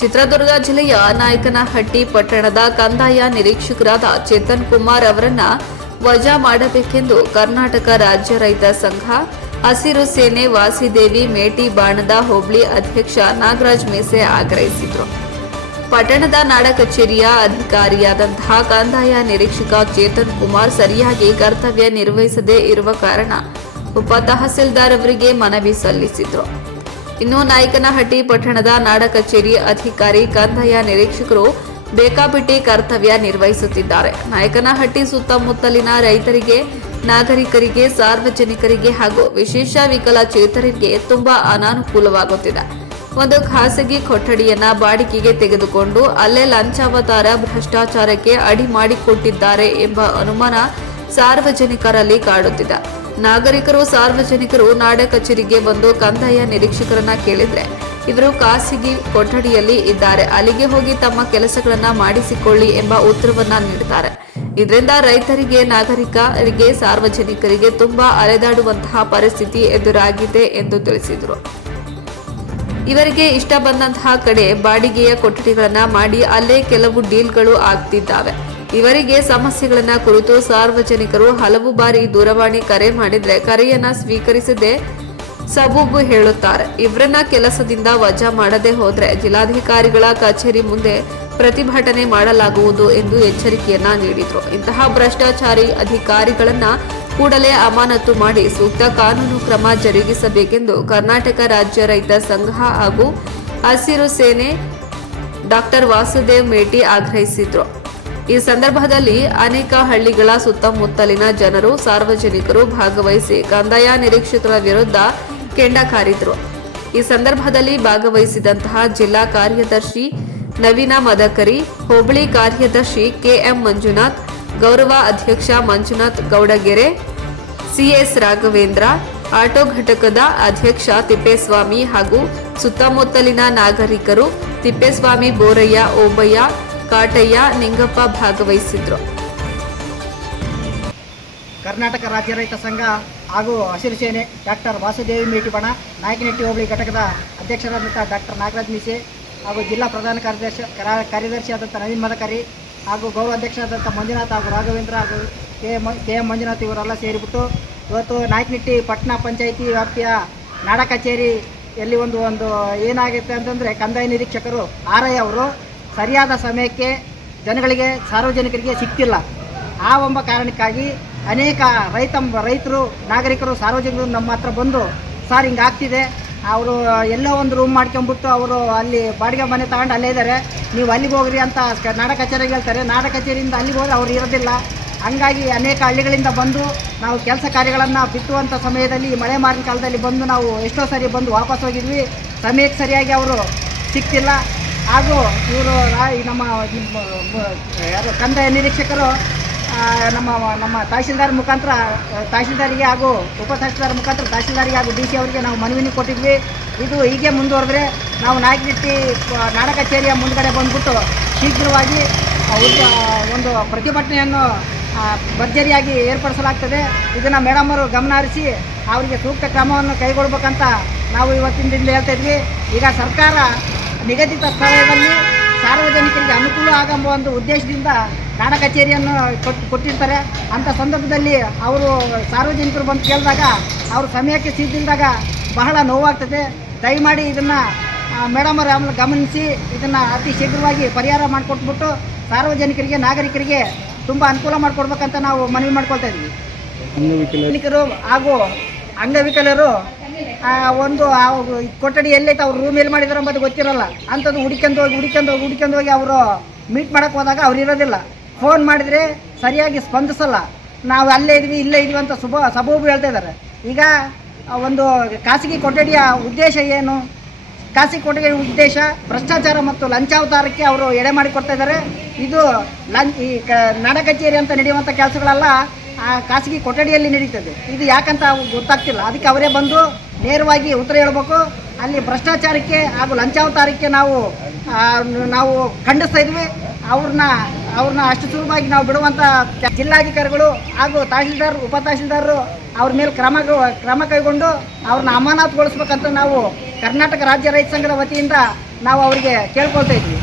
ಚಿತ್ರದುರ್ಗ ಜಿಲ್ಲೆಯ ನಾಯಕನಹಟ್ಟಿ ಪಟ್ಟಣದ ಕಂದಾಯ ನಿರೀಕ್ಷಕರಾದ ಚೇತನ್ ಕುಮಾರ್ ಅವರನ್ನ ವಜಾ ಮಾಡಬೇಕೆಂದು ಕರ್ನಾಟಕ ರಾಜ್ಯ ರೈತ ಸಂಘ, ಹಸಿರು ಸೇನೆ ವಾಸಿದೇವಿ ಮೇಟಿ ಬಾಣದ ಹೋಬಳಿ ಅಧ್ಯಕ್ಷ ನಾಗರಾಜ್ ಮೇಸೆ ಆಗ್ರಹಿಸಿದರು. ಪಟ್ಟಣದ ನಾಡ ಕಚೇರಿಯ ಅಧಿಕಾರಿಯಾದಂತಹ ಕಂದಾಯ ನಿರೀಕ್ಷಕ ಚೇತನ್ ಕುಮಾರ್ ಸರಿಯಾಗಿ ಕರ್ತವ್ಯ ನಿರ್ವಹಿಸದೇ ಇರುವ ಕಾರಣ ಉಪ ತಹಸೀಲ್ದಾರ್ ಅವರಿಗೆ ಮನವಿ ಸಲ್ಲಿಸಿದ್ರು. ಇನ್ನು ನಾಯಕನಹಟ್ಟಿ ಪಟ್ಟಣದ ನಾಡ ಕಚೇರಿ ಅಧಿಕಾರಿ ಕಂದಾಯ ನಿರೀಕ್ಷಕರು ಬೇಕಾಬಿಟ್ಟಿ ಕರ್ತವ್ಯ ನಿರ್ವಹಿಸುತ್ತಿದ್ದಾರೆ. ನಾಯಕನಹಟ್ಟಿ ಸುತ್ತಮುತ್ತಲಿನ ರೈತರಿಗೆ, ನಾಗರಿಕರಿಗೆ, ಸಾರ್ವಜನಿಕರಿಗೆ ಹಾಗೂ ವಿಶೇಷ ವಿಕಲಚೇತರಿಗೆ ತುಂಬಾ ಅನಾನುಕೂಲವಾಗುತ್ತಿದೆ. ಒಂದು ಖಾಸಗಿ ಕೊಠಡಿಯನ್ನ ಬಾಡಿಗೆಗೆ ತೆಗೆದುಕೊಂಡು ಅಲ್ಲೇ ಲಂಚಾವತಾರ ಭ್ರಷ್ಟಾಚಾರಕ್ಕೆ ಅಡಿ ಮಾಡಿಕೊಟ್ಟಿದ್ದಾರೆ ಎಂಬ ಅನುಮಾನ ಸಾರ್ವಜನಿಕರಲ್ಲಿ ಕಾಡುತ್ತಿದೆ. ನಾಗರಿಕರು, ಸಾರ್ವಜನಿಕರು ನಾಡ ಕಚೇರಿಗೆ ಬಂದು ಕಂದಾಯ ನಿರೀಕ್ಷಕರನ್ನ ಕೇಳಿದ್ರೆ, ಇವರು ಖಾಸಗಿ ಕೊಠಡಿಯಲ್ಲಿ ಇದ್ದಾರೆ. ಅಲ್ಲಿಗೆ ಹೋಗಿ ತಮ್ಮ ಕೆಲಸಗಳನ್ನ ಮಾಡಿಸಿಕೊಳ್ಳಿ ಎಂಬ ಉತ್ತರವನ್ನ ನೀಡುತ್ತಾರೆ ಇದರಿಂದ ರೈತರಿಗೆ, ನಾಗರಿಕರಿಗೆ, ಸಾರ್ವಜನಿಕರಿಗೆ ತುಂಬಾ ಅಲೆದಾಡುವಂತಹ ಪರಿಸ್ಥಿತಿ ಎದುರಾಗಿದೆ ಎಂದು ತಿಳಿಸಿದರು. ಇವರಿಗೆ ಇಷ್ಟ ಬಂದಂತಹ ಕಡೆ ಬಾಡಿಗೆಯ ಕೊಠಡಿಗಳನ್ನ ಮಾಡಿ, ಅಲ್ಲೇ ಕೆಲವು ಡೀಲ್ಗಳು ಆಗ್ತಿದ್ದಾವೆ. ಇವರಿಗೆ ಸಮಸ್ಯೆಗಳನ್ನ ಕುರಿತು ಸಾರ್ವಜನಿಕರು ಹಲವು ಬಾರಿ ದೂರವಾಣಿ ಕರೆ ಮಾಡಿದ್ರೆ, ಕರೆಯನ್ನ ಸ್ವೀಕರಿಸದೆ ಸಬೂಬು ಹೇಳುತ್ತಾರೆ. ಇವರನ್ನ ಕೆಲಸದಿಂದ ವಜಾ ಮಾಡದೆ ಹೋದ್ರೆ ಜಿಲ್ಲಾಧಿಕಾರಿಗಳ ಕಚೇರಿ ಮುಂದೆ ಪ್ರತಿಭಟನೆ ಮಾಡಲಾಗುವುದು ಎಂದು ಎಚ್ಚರಿಕೆಯನ್ನ ನೀಡಿದ್ರು. ಇಂತಹ ಭ್ರಷ್ಟಾಚಾರಿ ಅಧಿಕಾರಿಗಳನ್ನ ಕೂಡಲೇ ಅಮಾನತು ಮಾಡಿ ಸೂಕ್ತ ಕಾನೂನು ಕ್ರಮ ಜರುಗಿಸಬೇಕೆಂದು ಕರ್ನಾಟಕ ರಾಜ್ಯ ರೈತ ಸಂಘ ಹಾಗೂ ಹಸಿರು ಸೇನೆ ಡಾಕ್ಟರ್ ವಾಸುದೇವ್ ಮೇಟಿ ಆಗ್ರಹಿಸಿದ್ರು. ಈ ಸಂದರ್ಭದಲ್ಲಿ ಅನೇಕ ಹಳ್ಳಿಗಳ ಸುತ್ತಮುತ್ತಲಿನ ಜನರು, ಸಾರ್ವಜನಿಕರು ಭಾಗವಹಿಸಿ ಕಂದಾಯ ನಿರೀಕ್ಷಿತರ ವಿರುದ್ಧ ಕೆಂಡ ಕಾರಿದ್ರು. ಈ ಸಂದರ್ಭದಲ್ಲಿ ಭಾಗವಹಿಸಿದಂತಹ ಜಿಲ್ಲಾ ಕಾರ್ಯದರ್ಶಿ ನವೀನ ಮದಕರಿ, ಹೋಬಳಿ ಕಾರ್ಯದರ್ಶಿ ಕೆಎಂ ಮಂಜುನಾಥ್, ಗೌರವ ಅಧ್ಯಕ್ಷ Manjunath Gowdagere, C S Raghavendra, auto ಘಟಕದ ಅಧ್ಯಕ್ಷ ತಿಪ್ಪೇಸ್ವಾಮಿ ಹಾಗೂ ಸುತ್ತಮುತ್ತಲಿನ ನಾಗರಿಕರು ತಿಪ್ಪೇಸ್ವಾಮಿ ಬೋರಯ್ಯ, ಓಬಯ್ಯ ಕಾಟಯ್ಯ ನಿಂಗಪ್ಪ ಭಾಗವಹಿಸಿದ್ರು. ಕರ್ನಾಟಕ ರಾಜ್ಯ ರೈತ ಸಂಘ ಹಾಗೂ ಹಸಿರು ಸೇನೆ ಡಾಕ್ಟರ್ ವಾಸುದೇವಿ ಮೇಟಿಬಣ ನಾಯಕನಟ್ಟಿ ಹೋಬಳಿ ಘಟಕದ ಅಧ್ಯಕ್ಷರಾದಂಥ ಡಾಕ್ಟರ್ ನಾಗರಾಜ್ ಮೀಸೆ ಹಾಗೂ ಜಿಲ್ಲಾ ಪ್ರಧಾನ ಕಾರ್ಯದರ್ಶಿ ಕರಾ- ಕಾರ್ಯದರ್ಶಿಯಾದಂಥ ನವೀನ್ ಮದಕರಿ ಹಾಗೂ ಗೌರವ ಅಧ್ಯಕ್ಷರಾದಂಥ ಮಂಜುನಾಥ್ ಹಾಗೂ ರಾಘವೇಂದ್ರ ಹಾಗೂ K M K M Manjunath ಇವರೆಲ್ಲ ಸೇರಿಬಿಟ್ಟು ಇವತ್ತು ನಾಯಕನಹಟ್ಟಿ ಪಟ್ಟಣ ಪಂಚಾಯಿತಿ ವ್ಯಾಪ್ತಿಯ ನಾಡ ಕಚೇರಿಯಲ್ಲಿ ಒಂದು ಒಂದು ಏನಾಗುತ್ತೆ ಅಂತಂದರೆ ಕಂದಾಯ ನಿರೀಕ್ಷಕರು ಆರ್ ಐ ಅವರು. ಸರಿಯಾದ ಸಮಯಕ್ಕೆ ಜನಗಳಿಗೆ, ಸಾರ್ವಜನಿಕರಿಗೆ ಸಿಕ್ತಿಲ್ಲ. ಆ ಒಂಬ ಕಾರಣಕ್ಕಾಗಿ ಅನೇಕ ರೈತ, ರೈತರು, ನಾಗರಿಕರು, ಸಾರ್ವಜನಿಕರು ನಮ್ಮ ಹತ್ರ ಬಂದು, ಸರ್ ಹಿಂಗಾಗ್ತಿದೆ ಅವರು ಎಲ್ಲೋ ಒಂದು ರೂಮ್ ಮಾಡ್ಕೊಂಬಿಟ್ಟು ಅವರು ಅಲ್ಲಿ ಬಾಡಿಗೆ ಮನೆ ತಗೊಂಡು ಅಲ್ಲೇ ಇದ್ದಾರೆ ನೀವು ಅಲ್ಲಿಗೆ ಹೋಗ್ರಿ ಅಂತ ನಾಡ ಕಚೇರಿಗೆ ಹೇಳ್ತಾರೆ. ನಾಡ ಕಚೇರಿಯಿಂದ ಅಲ್ಲಿಗೆ ಹೋದ್ರೆ ಅವ್ರು ಇರೋದಿಲ್ಲ. ಹಂಗಾಗಿ ಅನೇಕ ಹಳ್ಳಿಗಳಿಂದ ಬಂದು ನಾವು ಕೆಲಸ ಕಾರ್ಯಗಳನ್ನು ಬಿತ್ತುವಂಥ ಸಮಯದಲ್ಲಿ ಮಳೆ ಮಾರಿನ ಕಾಲದಲ್ಲಿ ಬಂದು ನಾವು ಎಷ್ಟೋ ಸರಿ ಬಂದು ವಾಪಸ್ ಹೋಗಿದ್ವಿ. ಸಮಯಕ್ಕೆ ಸರಿಯಾಗಿ ಅವರು ಸಿಗ್ತಿಲ್ಲ ಹಾಗೂ ಇವರು ನಮ್ಮ ಯಾರು ಕಂದಾಯ ನಿರೀಕ್ಷಕರು ನಮ್ಮ ನಮ್ಮ ತಹಶೀಲ್ದಾರ್ ಮುಖಾಂತರ ತಹಶೀಲ್ದಾರಿಗೆ ಹಾಗೂ ಉಪ ತಹಶೀಲ್ದಾರ್ ಮುಖಾಂತರ ತಹಶೀಲ್ದಾರಿಗೆ ಹಾಗೂ ಡಿ ಸಿ ಅವರಿಗೆ ನಾವು ಮನವಿನ ಕೊಟ್ಟಿದ್ವಿ. ಇದು ಹೀಗೆ ಮುಂದುವರೆದ್ರೆ ನಾವು ನಾಯಕನಹಟ್ಟಿ ಆ, ನಾಡ ಕಚೇರಿಯ ಮುಂದ್ಗಡೆ ಬಂದ್ಬಿಟ್ಟು ಶೀಘ್ರವಾಗಿ ಒಂದು ಪ್ರತಿಭಟನೆಯನ್ನು ಭರ್ಜರಿಯಾಗಿ ಏರ್ಪಡಿಸಲಾಗ್ತದೆ. ಇದನ್ನು ಮೇಡಮ್ ಅವರು ಗಮನ ಹರಿಸಿ ಅವರಿಗೆ ಸೂಕ್ತ ಕ್ರಮವನ್ನು ಕೈಗೊಳ್ಬೇಕಂತ ನಾವು ಇವತ್ತಿನ ದಿನದಲ್ಲಿ ಹೇಳ್ತಾ ಇದ್ವಿ. ಈಗ ಸರ್ಕಾರ ನಿಗದಿತ ಸ್ಥಳದಲ್ಲಿ ಸಾರ್ವಜನಿಕರಿಗೆ ಅನುಕೂಲ ಆಗಂಬ ಒಂದು ಉದ್ದೇಶದಿಂದ ನಾಡ ಕಚೇರಿಯನ್ನು ಕೊಟ್ಟು ಕೊಟ್ಟಿರ್ತಾರೆ. ಅಂಥ ಸಂದರ್ಭದಲ್ಲಿ ಅವರು ಸಾರ್ವಜನಿಕರು ಬಂದು ಕೇಳಿದಾಗ ಅವರು ಸಮಯಕ್ಕೆ ಸಿದ್ದಿಲ್ದಾಗ ಬಹಳ ನೋವಾಗ್ತದೆ. ದಯಮಾಡಿ ಇದನ್ನು ಮೇಡಮ್ ಅವರು ಆಮೇಲೆ ಗಮನಿಸಿ ಇದನ್ನು ಅತಿ ಶೀಘ್ರವಾಗಿ ಪರಿಹಾರ ಮಾಡಿಕೊಟ್ಬಿಟ್ಟು ಸಾರ್ವಜನಿಕರಿಗೆ ನಾಗರಿಕರಿಗೆ ತುಂಬ ಅನುಕೂಲ ಮಾಡಿಕೊಡ್ಬೇಕಂತ ನಾವು ಮನವಿ ಮಾಡ್ಕೊಳ್ತಾ ಇದ್ದೀವಿ. ಅಂಗವಿಕಲರು. ಹಾಗೂ ಅಂಗವಿಕಲರು ಆ, ಒಂದು ಆ ಕೊಠಡಿ ಎಲ್ಲೈತೆ ಅವ್ರು ರೂಮ್ ಎಲ್ಲಿ ಮಾಡಿದಾರೆ ಅಂಬದು ಗೊತ್ತಿರಲ್ಲ. ಅಂಥದ್ದು ಹುಡ್ಕೊಂಡು ಹೋಗಿ ಹುಡ್ಕೊಂಡು ಹೋಗಿ ಹುಡ್ಕೊಂಡು ಹೋಗಿ ಅವರು ಮೀಟ್ ಮಾಡೋಕೆ ಹೋದಾಗ ಅವ್ರು ಇರೋದಿಲ್ಲ. ಫೋನ್ ಮಾಡಿದರೆ ಸರಿಯಾಗಿ ಸ್ಪಂದಿಸಲ್ಲ. ನಾವು ಅಲ್ಲೇ ಇದ್ವಿ ಇಲ್ಲೇ ಇದ್ವಿ ಅಂತ ಸುಬ ಸಬೂಬು ಹೇಳ್ತಾ ಇದ್ದಾರೆ. ಈಗ ಒಂದು ಖಾಸಗಿ ಕೊಠಡಿಯ ಉದ್ದೇಶ ಏನು? ಖಾಸಗಿ ಕೊಠಡಿಯ ಉದ್ದೇಶ ಭ್ರಷ್ಟಾಚಾರ ಮತ್ತು ಲಂಚಾವತಾರಕ್ಕೆ ಅವರು ಎಡೆ ಮಾಡಿಕೊಡ್ತಾ ಇದ್ದಾರೆ. ಇದು ಲಂಚ್ ಈ ಕ ನಾಡ ಕಚೇರಿ ಅಂತ ನಡೆಯುವಂಥ ಕೆಲಸಗಳೆಲ್ಲ ಆ ಖಾಸಗಿ ಕೊಠಡಿಯಲ್ಲಿ ನಡೀತದೆ. ಇದು ಯಾಕಂತ ಗೊತ್ತಾಗ್ತಿಲ್ಲ. ಅದಕ್ಕೆ ಅವರೇ ಬಂದು ನೇರವಾಗಿ ಉತ್ತರ ಹೇಳಬೇಕು. ಅಲ್ಲಿ ಭ್ರಷ್ಟಾಚಾರಕ್ಕೆ ಹಾಗೂ ಲಂಚಾವತಾರಕ್ಕೆ ನಾವು ನಾವು ಖಂಡಿಸ್ತಾ ಇದ್ವಿ. ಅವ್ರನ್ನ ಅವ್ರನ್ನ ಅಷ್ಟು ಸುಲಭವಾಗಿ ನಾವು ಬಿಡುವಂಥ ಜಿಲ್ಲಾಧಿಕಾರಿಗಳು ಹಾಗೂ ತಹಶೀಲ್ದಾರ್ ಉಪ ತಹಶೀಲ್ದಾರರು ಅವ್ರ ಮೇಲೆ ಕ್ರಮ ಕ್ರಮ ಕೈಗೊಂಡು ಅವ್ರನ್ನ ಅಮಾನತುಗೊಳಿಸ್ಬೇಕಂತ ನಾವು ಕರ್ನಾಟಕ ರಾಜ್ಯ ರೈತ ಸಂಘದ ವತಿಯಿಂದ ನಾವು ಅವರಿಗೆ ಕೇಳ್ಕೊಳ್ತಾ ಇದ್ವಿ.